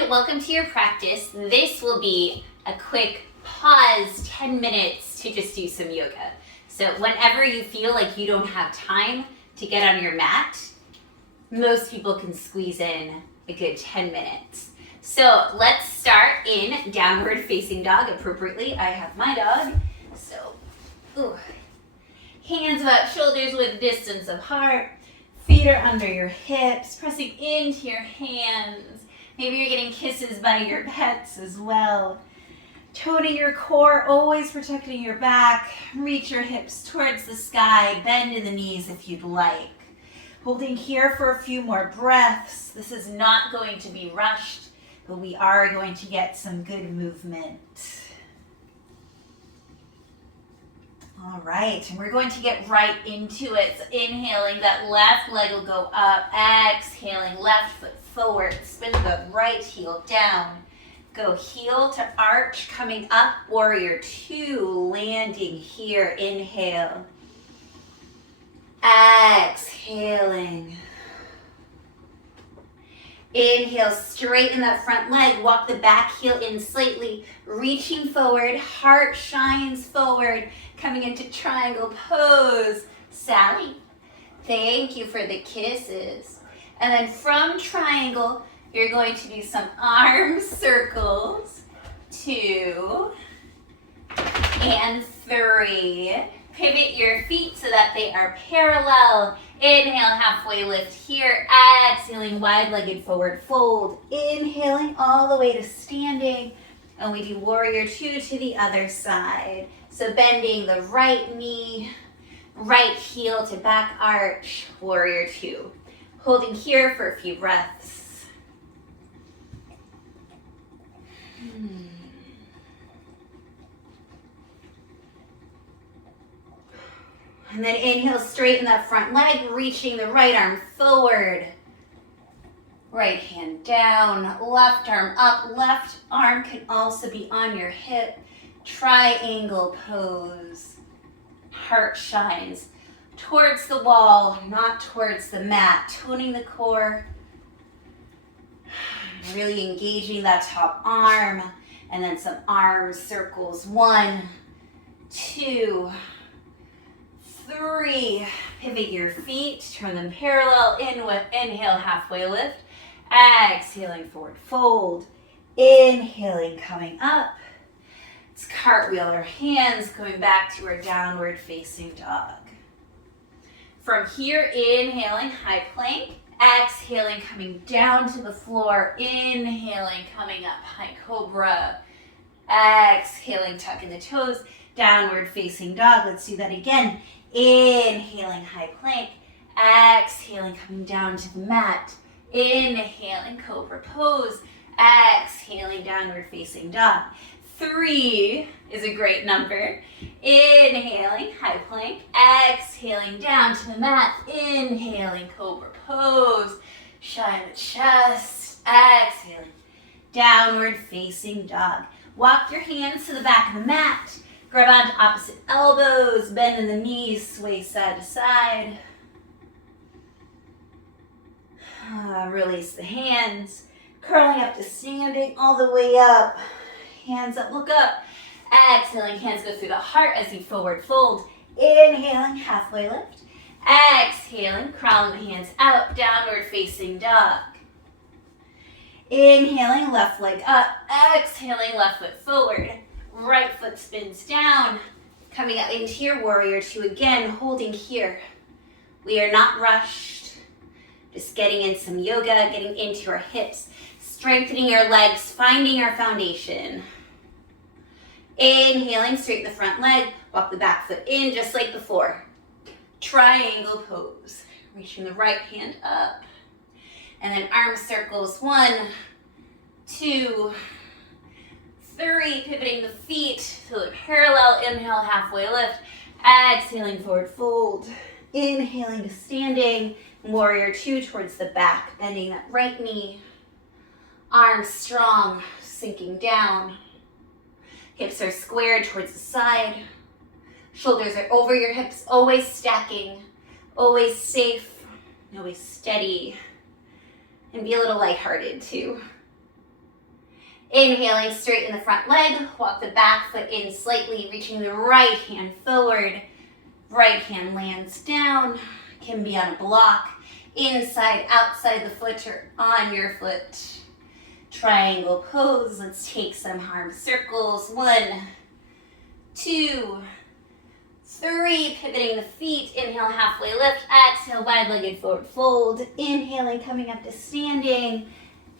and welcome to your practice. This will be a quick pause, 10 minutes to just do some yoga. So whenever you feel like you don't have time to get on your mat, most people can squeeze in a good 10 minutes. So let's start in downward facing dog appropriately. I have my dog. So, hands up, shoulders width distance apart. Feet are under your hips, pressing into your hands. Maybe you're getting kisses by your pets as well. Toning your core, always protecting your back. Reach your hips towards the sky. Bend in the knees if you'd like. Holding here for a few more breaths. This is not going to be rushed, but we are going to get some good movement. All right, and we're going to get right into it. So inhaling, that left leg will go up. Exhaling, left foot forward. Spin the right heel down. Go heel to arch, coming up, warrior two, landing here. Inhale. Exhaling. Inhale, straighten that front leg. Walk the back heel in slightly. Reaching forward, heart shines forward. Coming into triangle pose. Sally, thank you for the kisses. And then from triangle, you're going to do some arm circles. 2 and 3. Pivot your feet so that they are parallel. Inhale, halfway lift here. Exhaling, wide-legged forward fold. Inhaling all the way to standing. And we do warrior two to the other side. So bending the right knee, right heel to back arch, warrior two. Holding here for a few breaths. And then inhale, straighten that front leg, reaching the right arm forward. Right hand down, left arm up. Left arm can also be on your hip. Triangle pose. Heart shines towards the wall, not towards the mat. Toning the core. Really engaging that top arm. And then some arm circles. 1, 2, 3. Pivot your feet, turn them parallel. Inhale, halfway lift. Exhaling, forward fold. Inhaling, coming up. Let's cartwheel our hands, going back to our downward facing dog. From here, inhaling, high plank. Exhaling, coming down to the floor. Inhaling, coming up, high cobra. Exhaling, tucking the toes. Downward facing dog. Let's do that again. Inhaling, high plank. Exhaling, coming down to the mat. Inhaling, cobra pose. Exhaling, downward facing dog. 3 is a great number. Inhaling, high plank. Exhaling, down to the mat. Inhaling, cobra pose. Shine the chest. Exhaling, downward facing dog. Walk your hands to the back of the mat. Grab onto opposite elbows. Bend in the knees. Sway side to side. Release the hands. Curling up to standing all the way up. Hands up, look up. Exhaling, hands go through the heart as you forward fold. Inhaling, halfway lift. Exhaling, crawling the hands out, downward facing dog. Inhaling, left leg up. Exhaling, left foot forward. Right foot spins down. Coming up into your warrior two again, holding here. We are not rushed. Just getting in some yoga, getting into our hips. Strengthening our legs, finding our foundation. Inhaling, straighten the front leg, walk the back foot in just like before. Triangle pose. Reaching the right hand up. And then arm circles. 1, 2, 3. Pivoting the feet so they're parallel. Inhale, halfway lift. Exhaling, forward fold. Inhaling to standing. Warrior two towards the back, bending that right knee. Arms strong, sinking down. Hips are squared towards the side. Shoulders are over your hips, always stacking, always safe, always steady. And be a little lighthearted too. Inhaling, straighten the front leg, walk the back foot in slightly, reaching the right hand forward. Right hand lands down, can be on a block, inside, outside the foot, or on your foot. Triangle pose, let's take some arm circles. 1, 2, 3, pivoting the feet, inhale, halfway lift, exhale, wide-legged forward fold, inhaling, coming up to standing,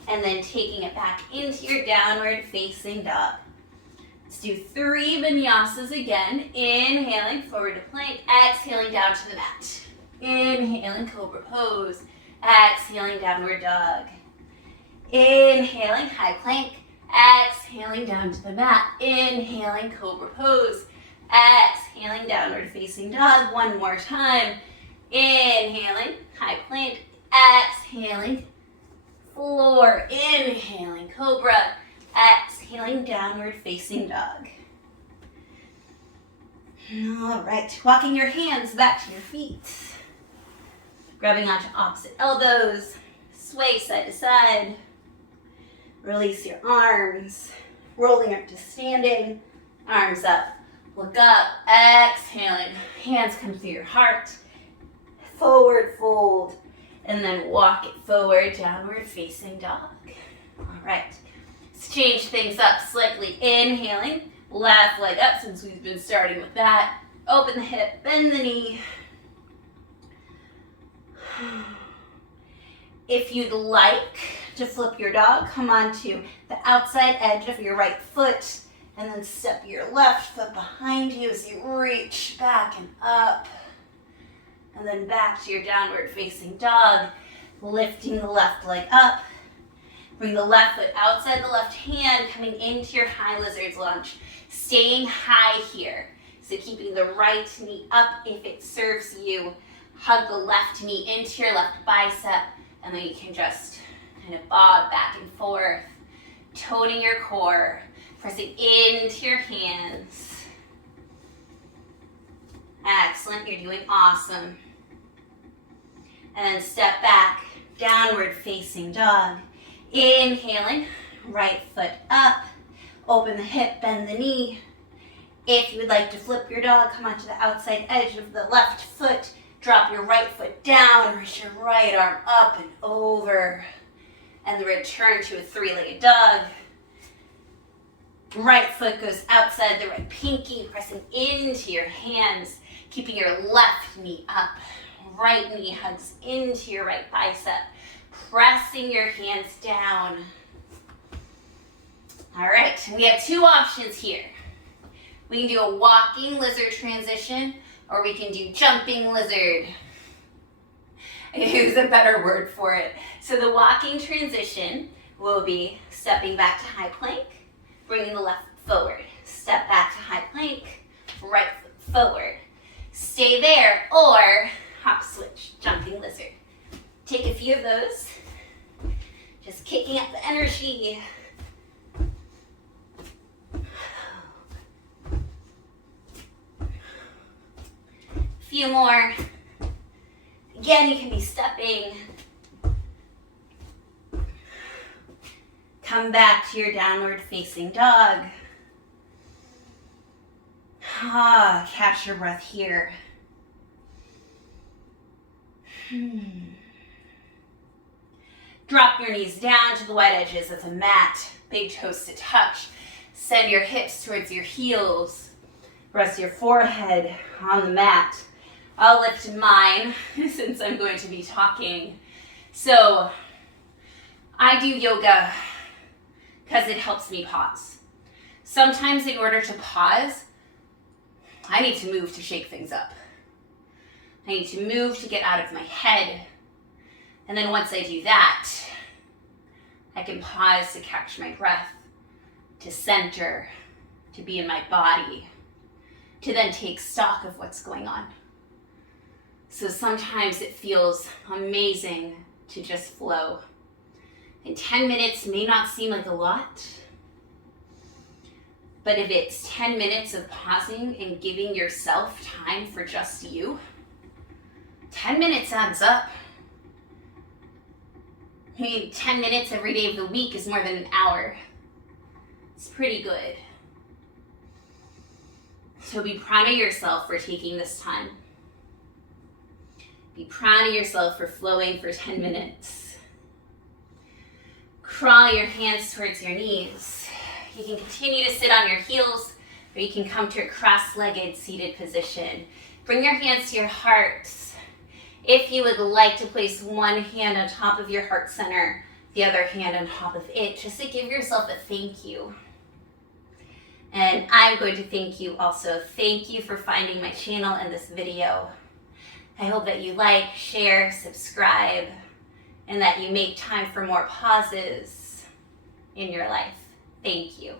and then taking it back into your downward facing dog. Let's do 3 vinyasas again. Inhaling, forward to plank, exhaling down to the mat. Inhaling, cobra pose, exhaling, downward dog. Inhaling, high plank, exhaling down to the mat. Inhaling, cobra pose, exhaling, downward facing dog. One more time. Inhaling, high plank, exhaling, floor, inhaling, cobra, exhaling, downward facing dog. All right, walking your hands back to your feet. Grabbing onto opposite elbows, sway side to side. Release your arms, rolling up to standing, arms up, look up, exhaling, hands come through your heart, forward fold, and then walk it forward, downward facing dog. All right, let's change things up slightly. Inhaling, left leg up since we've been starting with that. Open the hip, bend the knee. If you'd like to flip your dog, come onto the outside edge of your right foot and then step your left foot behind you as you reach back and up. And then back to your downward facing dog, lifting the left leg up. Bring the left foot outside the left hand, coming into your high lizard's lunge. Staying high here. So keeping the right knee up if it serves you. Hug the left knee into your left bicep, and then you can just kind of bob back and forth, toning your core, pressing into your hands. Excellent, you're doing awesome. And then step back, downward facing dog. Inhaling, right foot up, open the hip, bend the knee. If you would like to flip your dog, come onto the outside edge of the left foot, drop your right foot down, reach your right arm up and over, and then return to a 3-legged dog. Right foot goes outside the right pinky, pressing into your hands, keeping your left knee up. Right knee hugs into your right bicep, pressing your hands down. All right, we have 2 options here. We can do a walking lizard transition, or we can do jumping lizard. I use a better word for it. So the walking transition will be stepping back to high plank, bringing the left foot forward. Step back to high plank, right foot forward. Stay there, or hop switch, jumping lizard. Take a few of those. Just kicking up the energy. Few more. Again, you can be stepping. Come back to your downward facing dog. Catch your breath here. Drop your knees down to the wide edges of the mat. Big toes to touch. Send your hips towards your heels. Rest your forehead on the mat. I'll lift mine since I'm going to be talking. So I do yoga because it helps me pause. Sometimes in order to pause, I need to move to shake things up. I need to move to get out of my head. And then once I do that, I can pause to catch my breath, to center, to be in my body, to then take stock of what's going on. So sometimes it feels amazing to just flow. And 10 minutes may not seem like a lot, but if it's 10 minutes of pausing and giving yourself time for just you, 10 minutes adds up. I mean, 10 minutes every day of the week is more than an hour. It's pretty good. So be proud of yourself for taking this time. Be proud of yourself for flowing for 10 minutes. Crawl your hands towards your knees. You can continue to sit on your heels, or you can come to a cross-legged seated position. Bring your hands to your heart. If you would like to place one hand on top of your heart center, the other hand on top of it, just to give yourself a thank you. And I'm going to thank you also. Thank you for finding my channel and this video. I hope that you like, share, subscribe, and that you make time for more pauses in your life. Thank you.